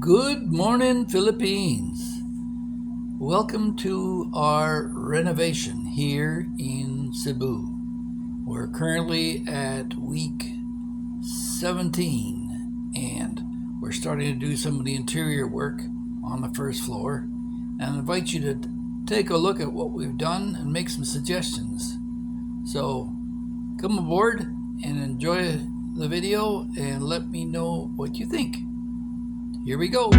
Good morning, Philippines. Welcome to our renovation here in Cebu. We're currently at week 17 and we're starting to do some of the interior work on the first floor. And I invite you to take a look at what we've done and make some suggestions. So come aboard and enjoy the video and let me know what you think. Here we go.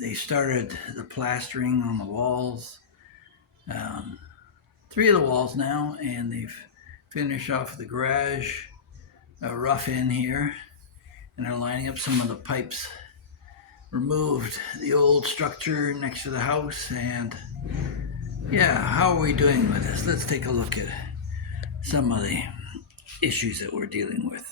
They started the plastering on the walls, 3 of the walls now, and they've finished off the garage, rough in here, and they're lining up some of the pipes. Removed the old structure next to the house, and yeah, how are we doing with this? Let's take a look at some of the issues that we're dealing with.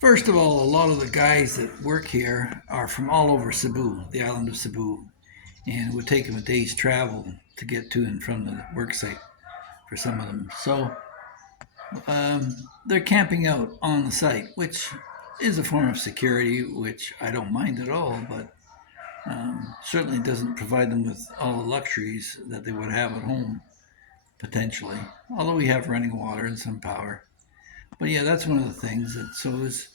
First of all, a lot of the guys that work here are from all over Cebu, the island of Cebu, and it would take them a day's travel to get to and from the work site for some of them. So they're camping out on the site, which is a form of security, which I don't mind at all, but certainly doesn't provide them with all the luxuries that they would have at home, potentially, although we have running water and some power. But yeah, that's one of the things. So there's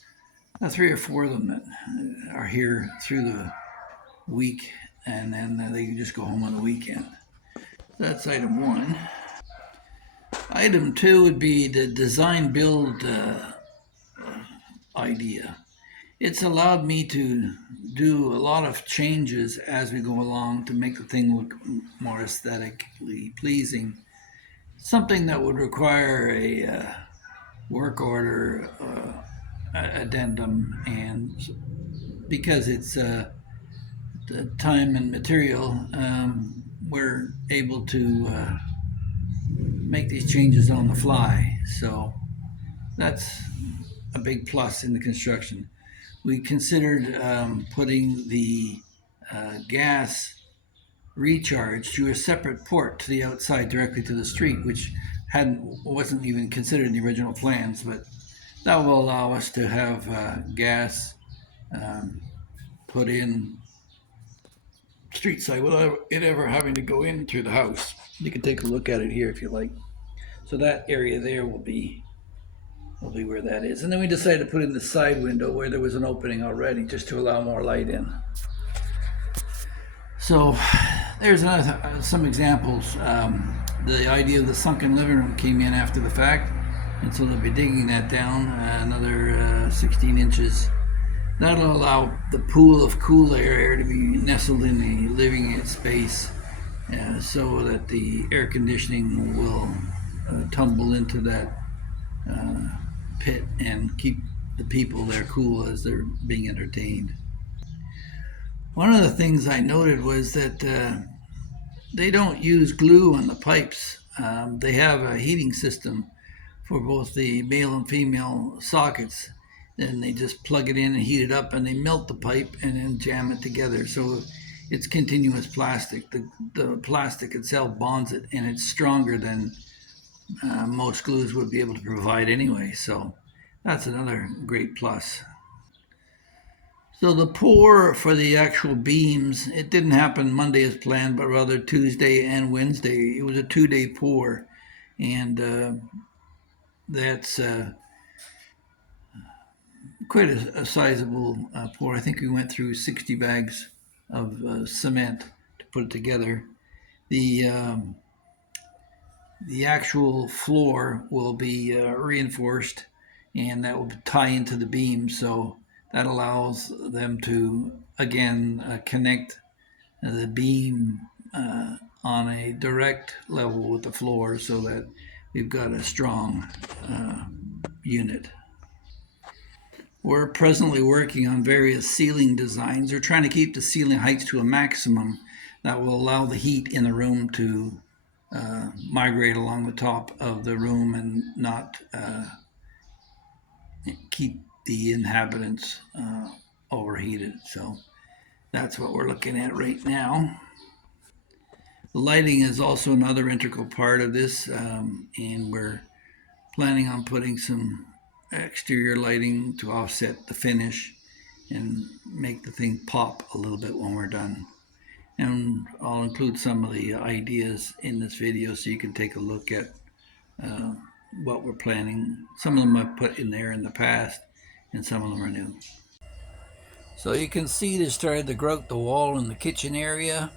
3 or 4 of them that are here through the week, and then they can just go home on the weekend. That's item 1. Item 2 would be the design build idea. It's allowed me to do a lot of changes as we go along to make the thing look more aesthetically pleasing. Something that would require a work order addendum, and because it's time and material, we're able to make these changes on the fly. So that's a big plus in the construction. We considered putting the gas recharge through a separate port to the outside directly to the street, which wasn't even considered in the original plans, but that will allow us to have gas put in street side without it ever having to go in through the house. You can take a look at it here if you like. So that area there will be where that is. And then we decided to put in the side window where there was an opening already, just to allow more light in. So there's some examples. The idea of the sunken living room came in after the fact, and so they'll be digging that down another 16 inches. That'll allow the pool of cool air to be nestled in the living space, so that the air conditioning will tumble into that pit and keep the people there cool as they're being entertained. One of the things I noted was that they don't use glue on the pipes. They have a heating system for both the male and female sockets. Then they just plug it in and heat it up, and they melt the pipe and then jam it together. So it's continuous plastic. The plastic itself bonds it, and it's stronger than most glues would be able to provide anyway. So that's another great plus. So the pour for the actual beams, it didn't happen Monday as planned, but rather Tuesday and Wednesday. It was a 2-day pour, and that's quite a sizable pour. I think we went through 60 bags of cement to put it together. The actual floor will be reinforced, and that will tie into the beam. So that allows them to, again, connect the beam on a direct level with the floor, so that we've got a strong unit. We're presently working on various ceiling designs. We're trying to keep the ceiling heights to a maximum that will allow the heat in the room to migrate along the top of the room and not keep the inhabitants overheated. So that's what we're looking at right now. The lighting is also another integral part of this, and we're planning on putting some exterior lighting to offset the finish and make the thing pop a little bit when we're done. And I'll include some of the ideas in this video so you can take a look at what we're planning. Some of them I've put in there in the past, and some of them are new. So you can see they started to grout the wall in the kitchen area.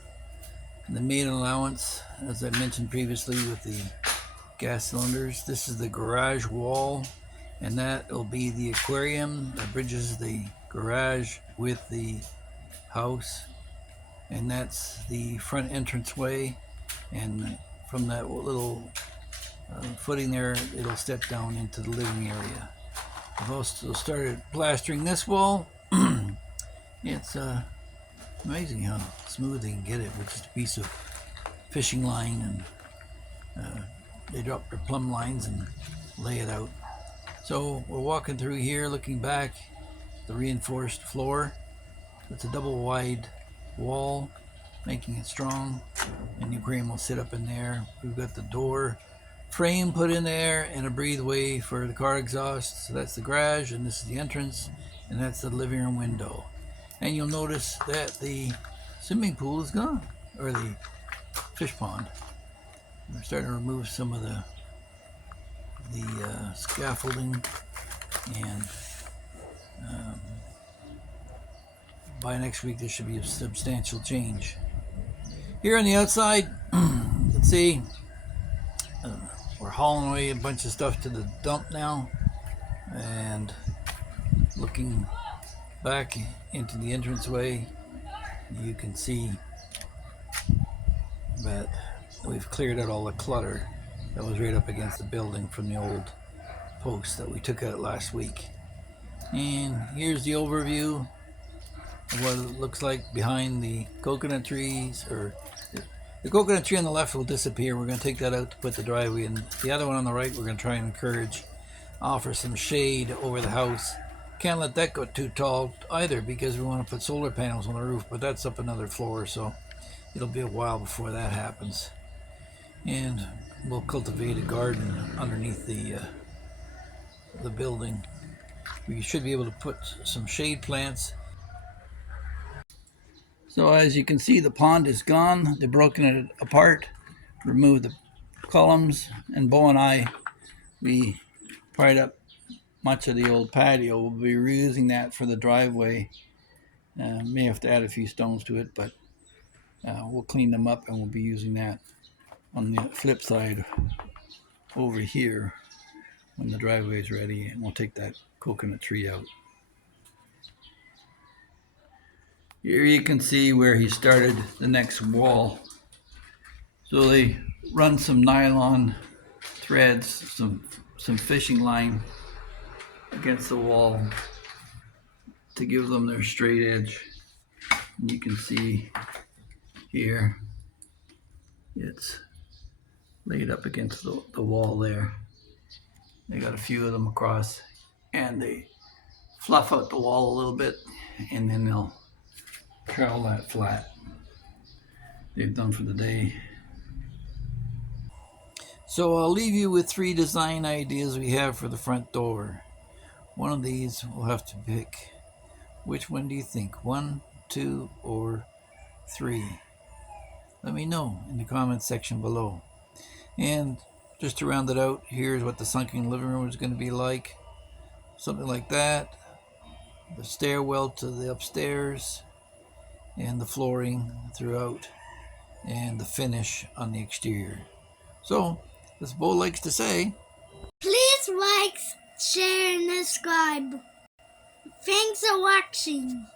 And they made an allowance, as I mentioned previously, with the gas cylinders. This is the garage wall, and that will be the aquarium that bridges the garage with the house. And that's the front entranceway, and from that little footing there, it'll step down into the living area. I've also started plastering this wall. It's amazing how smooth they can get it with just a piece of fishing line, and they drop their plumb lines and lay it out. So we're walking through here looking back, the reinforced floor. It's a double wide wall, making it strong, and the aquarium will sit up in there. We've got the door frame put in there and a breatheway for the car exhaust. So that's the garage, and this is the entrance, and that's the living room window. And you'll notice that the swimming pool is gone, or the fish pond. We're starting to remove some of the scaffolding, and by next week there should be a substantial change. Here on the outside, you can see we're hauling away a bunch of stuff to the dump now, and looking back into the entranceway, you can see that we've cleared out all the clutter that was right up against the building from the old posts that we took out last week. And here's the overview of what it looks like behind the coconut trees. Or the coconut tree on the left will disappear. We're going to take that out to put the driveway in. The other one on the right, we're going to try and offer some shade over the house. Can't let that go too tall either, because we want to put solar panels on the roof, but that's up another floor, so it'll be a while before that happens. And we'll cultivate a garden underneath the building. We should be able to put some shade plants. So as you can see, the pond is gone. They've broken it apart, removed the columns, and Bo and I, we pried up much of the old patio. We'll be reusing that for the driveway. May have to add a few stones to it, but we'll clean them up, and we'll be using that on the flip side over here when the driveway is ready, and we'll take that coconut tree out. Here you can see where he started the next wall. So they run some nylon threads, some fishing line against the wall to give them their straight edge. And you can see here it's laid up against the wall there. They got a few of them across, and they fluff out the wall a little bit, and then they'll trowel that flat. They've done for the day. So I'll leave you with 3 design ideas we have for the front door. One of these we'll have to pick. Which one do you think? 1, 2, or 3? Let me know in the comments section below. And just to round it out, here's what the sunken living room is going to be like. Something like that. The stairwell to the upstairs, and the flooring throughout, and the finish on the exterior. So, as Bo likes to say, please like, share, and subscribe. Thanks for watching.